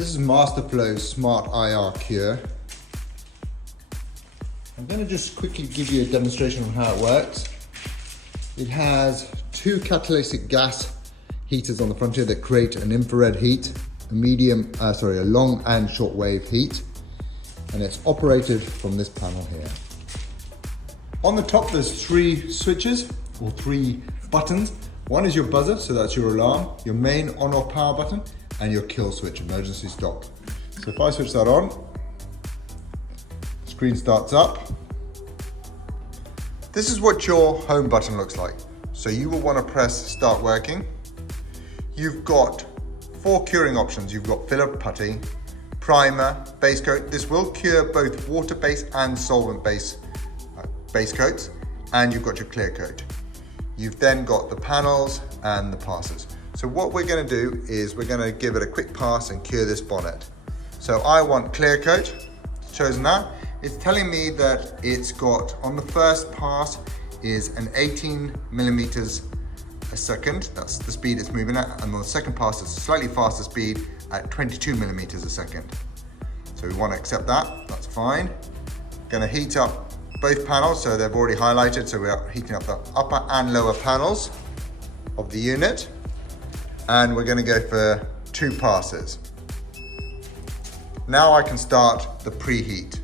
This is MASTERFLO's Smart IR Cure. I'm going to just quickly give you a demonstration of how it works. It has two catalytic gas heaters on the front here that create an infrared heat, a long and short wave heat, and it's operated from this panel here. On the top there's three switches, or three buttons. One is your buzzer, so that's your alarm, your main on-off power button, and your kill switch, emergency stop. So if I switch that on, screen starts up. This is what your home button looks like. So you will want to press start working. You've got 4 curing options. You've got filler putty, primer, base coat. This will cure both water base and solvent base base coats, and you've got your clear coat. You've then got the panels and the passes. So what we're going to do is we're going to give it a quick pass and cure this bonnet. So I want clear coat, chosen that. It's telling me that it's got, on the first pass, is an 18 millimeters a second. That's the speed it's moving at. And on the second pass, it's a slightly faster speed at 22 millimeters a second. So we want to accept that, that's fine. Going to heat up both panels, so they've already highlighted, so we're heating up the upper and lower panels of the unit. And we're going to go for 2 passes. Now I can start the preheat.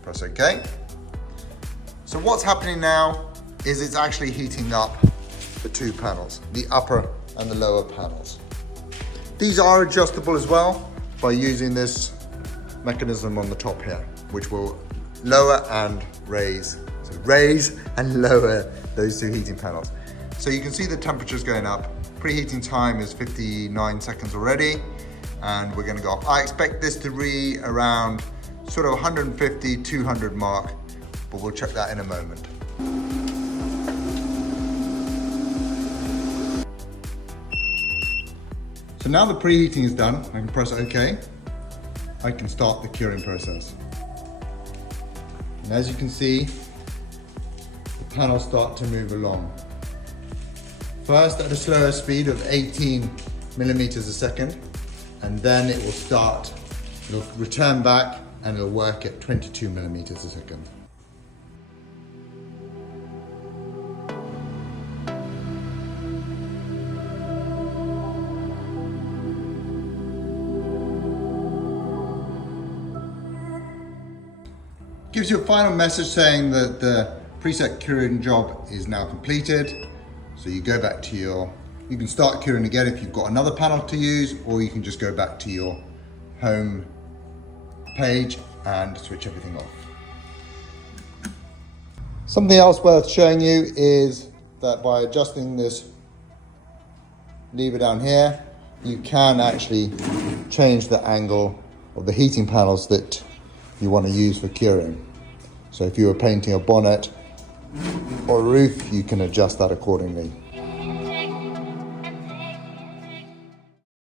Press OK. So what's happening now is it's actually heating up the 2 panels, the upper and the lower panels. These are adjustable as well by using this mechanism on the top here, which will lower and raise. So raise and lower those 2 heating panels. So you can see the temperature's going up. Preheating time is 59 seconds already, and we're going to go up. I expect this to be around sort of 150, 200 mark, but we'll check that in a moment. So now the preheating is done, I can press OK. I can start the curing process. And as you can see, the panels start to move along. First at a slower speed of 18 millimeters a second, and then it will start, it'll return back and it'll work at 22 millimeters a second. Gives you a final message saying that the preset curing job is now completed. So you go back to you can start curing again if you've got another panel to use, or you can just go back to your home page and switch everything off. Something else worth showing you is that by adjusting this lever down here, you can actually change the angle of the heating panels that you want to use for curing. So if you were painting a bonnet or a roof, you can adjust that accordingly.